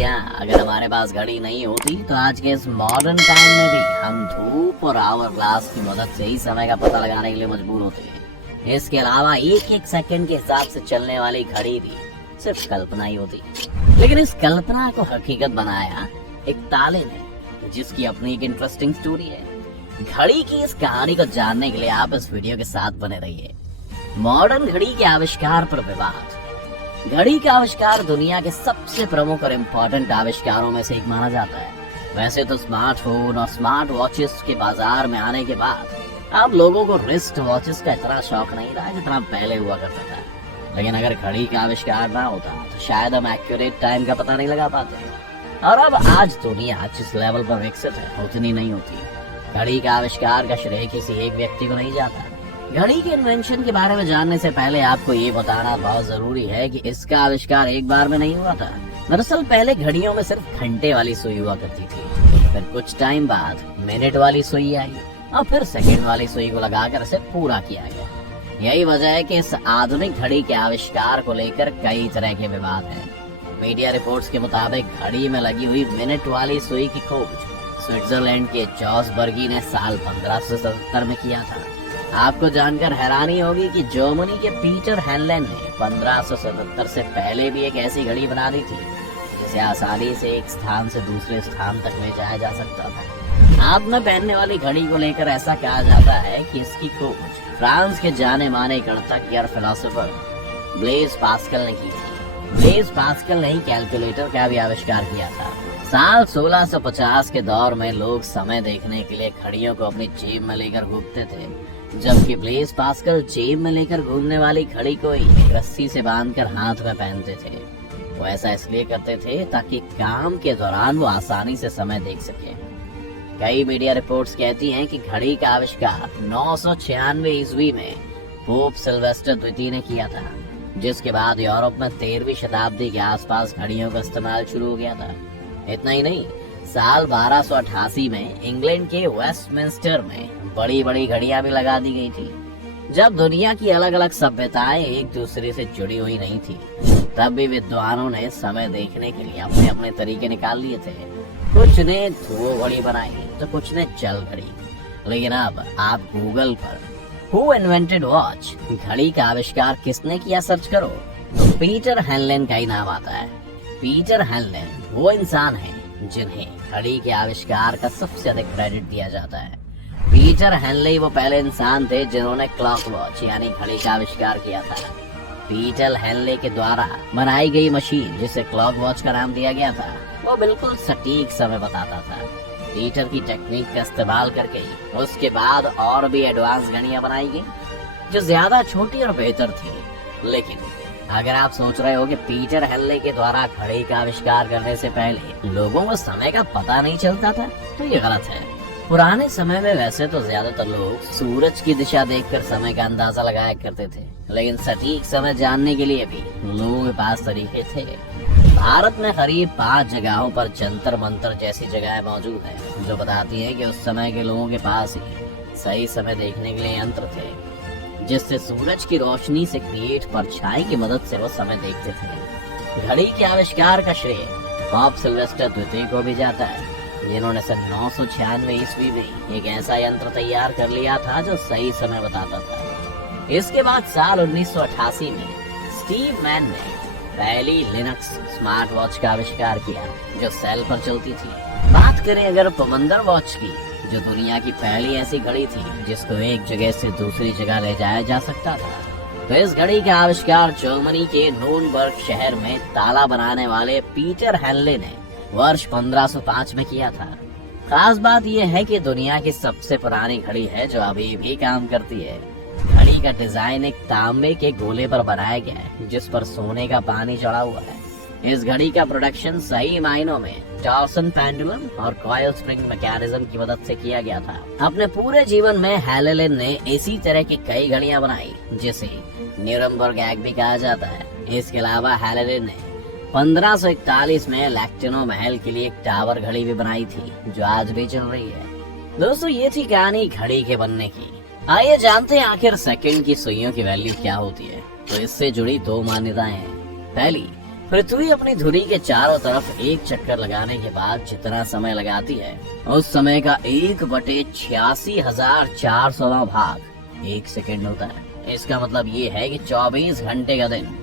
जी हाँ, अगर हमारे पास घड़ी नहीं होती तो आज के इस मॉडर्न टाइम में भी हम धूप और आवर ग्लास की मदद से ही समय का पता लगाने के लिए मजबूर होते हैं। इसके अलावा एक एक सेकंड के हिसाब से चलने वाली घड़ी भी सिर्फ कल्पना ही होती, लेकिन इस कल्पना को हकीकत बनाया एक ताले ने, जिसकी अपनी एक इंटरेस्टिंग स्टोरी है। घड़ी की इस कहानी को जानने के लिए आप इस वीडियो के साथ बने रहिए। मॉडर्न घड़ी के आविष्कार पर विवाद। घड़ी का आविष्कार दुनिया के सबसे प्रमुख और इम्पोर्टेंट आविष्कारों में से एक माना जाता है। वैसे तो स्मार्टफोन और स्मार्ट वॉचेस के बाजार में आने के बाद अब लोगों को रिस्ट वॉचेस का इतना शौक नहीं रहा जितना पहले हुआ करता था, लेकिन अगर घड़ी का आविष्कार ना होता तो शायद हम एक्यूरेट टाइम का पता नहीं लगा पाते। और अब आज दुनिया जिस लेवल पर विकसित है उतनी नहीं होती। घड़ी का आविष्कार का श्रेय किसी एक व्यक्ति को नहीं जाता। घड़ी के इन्वेंशन के बारे में जानने से पहले आपको ये बताना बहुत जरूरी है कि इसका आविष्कार एक बार में नहीं हुआ था। दरअसल पहले घड़ियों में सिर्फ घंटे वाली सुई हुआ करती थी, फिर कुछ टाइम बाद मिनट वाली सुई आई और फिर सेकंड वाली सुई को लगाकर इसे पूरा किया गया। यही वजह है कि इस आधुनिक घड़ी के आविष्कार को लेकर कई तरह के विवाद हैं। मीडिया रिपोर्ट्स के मुताबिक घड़ी में लगी हुई मिनट वाली सुई की खोज स्विट्जरलैंड के जॉस बर्गी ने साल 1577 में किया था। आपको जानकर हैरानी होगी कि जर्मनी के पीटर हैनलेन ने 1577 से पहले भी एक ऐसी घड़ी बना दी थी जिसे आसानी से एक स्थान से दूसरे स्थान तक ले जाया जा सकता था। हाथ में पहनने वाली घड़ी को लेकर ऐसा कहा जाता है कि इसकी खोज फ्रांस के जाने माने गणितज्ञ और फिलोसोफर ब्लेज पास्कल ने की थी। ब्लेज पास्कल ने ही कैलकुलेटर का भी आविष्कार किया था। साल 1650 के दौर में लोग समय देखने के लिए घड़ियों को अपनी जेब में लेकर घूमते थे, जबकि ब्लेज पास्कल जेब में लेकर घूमने वाली घड़ी को एक रस्सी से बांधकर हाथ में पहनते थे। वो ऐसा इसलिए करते थे ताकि काम के दौरान वो आसानी से समय देख सके। कई मीडिया रिपोर्ट्स कहती हैं कि घड़ी का आविष्कार 996 ईस्वी में पोप सिल्वेस्टर द्वितीय ने किया था, जिसके बाद यूरोप में 13वीं शताब्दी के आसपास घड़ियों का इस्तेमाल शुरू हो गया था। इतना ही नहीं, साल 1288 में इंग्लैंड के वेस्टमिंस्टर में बड़ी बड़ी घड़ियां भी लगा दी गई थी। जब दुनिया की अलग अलग सभ्यताएं एक दूसरे से जुड़ी हुई नहीं थी, तब भी विद्वानों ने समय देखने के लिए अपने अपने तरीके निकाल लिए थे। कुछ ने धुओं घड़ी बनाई तो कुछ ने जल घड़ी। लेकिन अब आप गूगल पर हु इन्वेंटेड वॉच, घड़ी का आविष्कार किसने किया सर्च करो तो पीटर हैनलेन का ही नाम आता है। पीटर हैनलेन वो इंसान है जिन्हें घड़ी के आविष्कार का सबसे अधिक क्रेडिट दिया जाता है। पीटर हैनले वो पहले इंसान थे जिन्होंने क्लॉक वॉच यानी घड़ी का आविष्कार किया था। पीटर हैनले के द्वारा बनाई गई मशीन जिसे क्लॉक वॉच का नाम दिया गया था, वो बिल्कुल सटीक समय बताता था। पीटर की टेक्निक का इस्तेमाल करके उसके बाद और भी एडवांस घड़ियां बनाई गई जो ज्यादा छोटी और बेहतर थी। लेकिन अगर आप सोच रहे हो कि पीटर हैनले के द्वारा घड़ी का आविष्कार करने से पहले लोगों को समय का पता नहीं चलता था, तो ये गलत है। पुराने समय में वैसे तो ज्यादातर लोग सूरज की दिशा देखकर समय का अंदाजा लगाया करते थे, लेकिन सटीक समय जानने के लिए भी लोगों के पास तरीके थे। भारत में करीब 5 जगहों पर जंतर मंतर जैसी जगहें मौजूद हैं, जो बताती हैं कि उस समय के लोगों के पास ही सही समय देखने के लिए यंत्र थे, जिससे सूरज की रोशनी से क्रिएट परछाई की मदद से वो समय देखते थे। घड़ी के आविष्कार का श्रेय पोप सिल्वेस्टर द्वितीय को भी जाता है, जिन्होंने सन 996 ईस्वी में एक ऐसा यंत्र तैयार कर लिया था जो सही समय बताता था। इसके बाद साल 1988 में स्टीव मैन ने पहली लिनक्स स्मार्ट वॉच का आविष्कार किया जो सेल पर चलती थी। बात करें अगर पमंदर वॉच की, जो दुनिया की पहली ऐसी घड़ी थी जिसको एक जगह से दूसरी जगह ले जाया जा सकता था, तो इस घड़ी का आविष्कार जर्मनी के नूर्नबर्ग शहर में ताला बनाने वाले पीटर हैनले ने वर्ष 1505 में किया था। खास बात यह है कि दुनिया की सबसे पुरानी घड़ी है जो अभी भी काम करती है। घड़ी का डिजाइन एक तांबे के गोले पर बनाया गया है जिस पर सोने का पानी चढ़ा हुआ है। इस घड़ी का प्रोडक्शन सही मायनों में टॉर्सन पेंडुलम और कॉइल स्प्रिंग मैकेनिज्म की मदद से किया गया था। अपने पूरे जीवन में हैनलेन ने इसी तरह की कई घड़ियां बनाई जिसे न्यूरमबर्ग एग भी कहा जाता है। इसके अलावा हैनलेन ने 1541 में लैक्टिनो महल के लिए एक टावर घड़ी भी बनाई थी जो आज भी चल रही है। दोस्तों, ये थी कहानी घड़ी के बनने की। आइए जानते हैं आखिर सेकंड की सुइयों की वैल्यू क्या होती है। तो इससे जुड़ी 2 मान्यताएं हैं। पहली, पृथ्वी अपनी धुरी के चारों तरफ एक चक्कर लगाने के बाद जितना समय लगाती है, उस समय का 1/86,400वां भाग 1 सेकंड होता है। इसका मतलब ये है कि 24 घंटे का दिन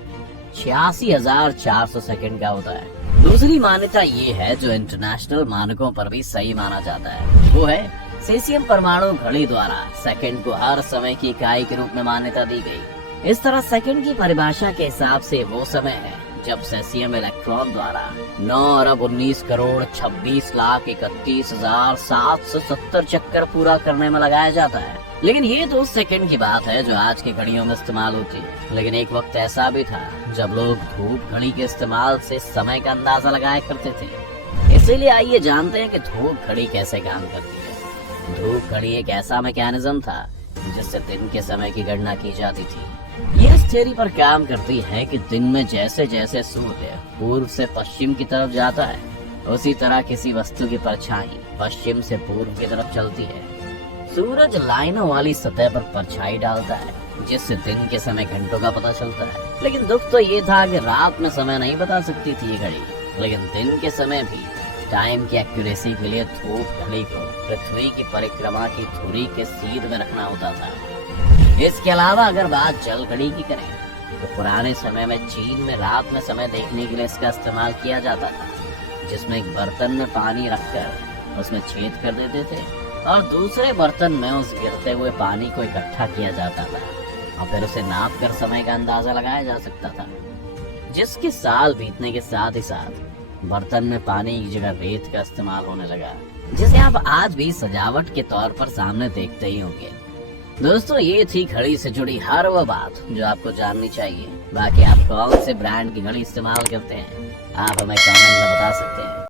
86,400 सेकंड का होता है। दूसरी मान्यता ये है, जो इंटरनेशनल मानकों पर भी सही माना जाता है, वो है सीसियम परमाणु घड़ी द्वारा सेकंड को हर समय की इकाई के रूप में मान्यता दी गई। इस तरह सेकंड की परिभाषा के हिसाब से वो समय है जब सेसियम इलेक्ट्रॉन द्वारा 9,19,26,31,770 चक्कर पूरा करने में लगाया जाता है। लेकिन ये तो उस सेकंड की बात है जो आज की घड़ियों में इस्तेमाल होती है। लेकिन एक वक्त ऐसा भी था जब लोग धूप घड़ी के इस्तेमाल से समय का अंदाजा लगाया करते थे। इसीलिए आइए जानते हैं कि धूप घड़ी कैसे काम करती है। धूप घड़ी एक ऐसा मैकेनिज्म था जिससे दिन के समय की गणना की जाती थी। ये इस थ्योरी पर काम करती है कि दिन में जैसे जैसे सूर्य पूर्व से पश्चिम की तरफ जाता है, उसी तरह किसी वस्तु की परछाई पश्चिम से पूर्व की तरफ चलती है। सूरज लाइनों वाली सतह पर परछाई डालता है, जिससे दिन के समय घंटों का पता चलता है। लेकिन दुख तो ये था कि रात में समय नहीं बता सकती थी ये घड़ी, लेकिन दिन के समय भी टाइम की एक्यूरेसी के लिए धूप घड़ी को पृथ्वी की परिक्रमा की धुरी के सीध में रखना होता था। इसके अलावा अगर बात जल घड़ी की करें तो पुराने समय में चीन में रात में समय देखने के लिए इसका इस्तेमाल किया जाता था, जिसमें एक बर्तन में पानी रखकर उसमें छेद कर देते थे और दूसरे बर्तन में उस गिरते हुए पानी को इकट्ठा किया जाता था और फिर उसे नाप कर समय का अंदाजा लगाया जा सकता था। जिसके साल बीतने के साथ ही साथ बर्तन में पानी की जगह रेत का इस्तेमाल होने लगा, जिसे आप आज भी सजावट के तौर पर सामने देखते ही होंगे। दोस्तों, ये थी घड़ी से जुड़ी हर वो बात जो आपको जाननी चाहिए। बाकी आप कौन से ब्रांड की घड़ी इस्तेमाल करते हैं, आप हमें कमेंट में बता सकते हैं।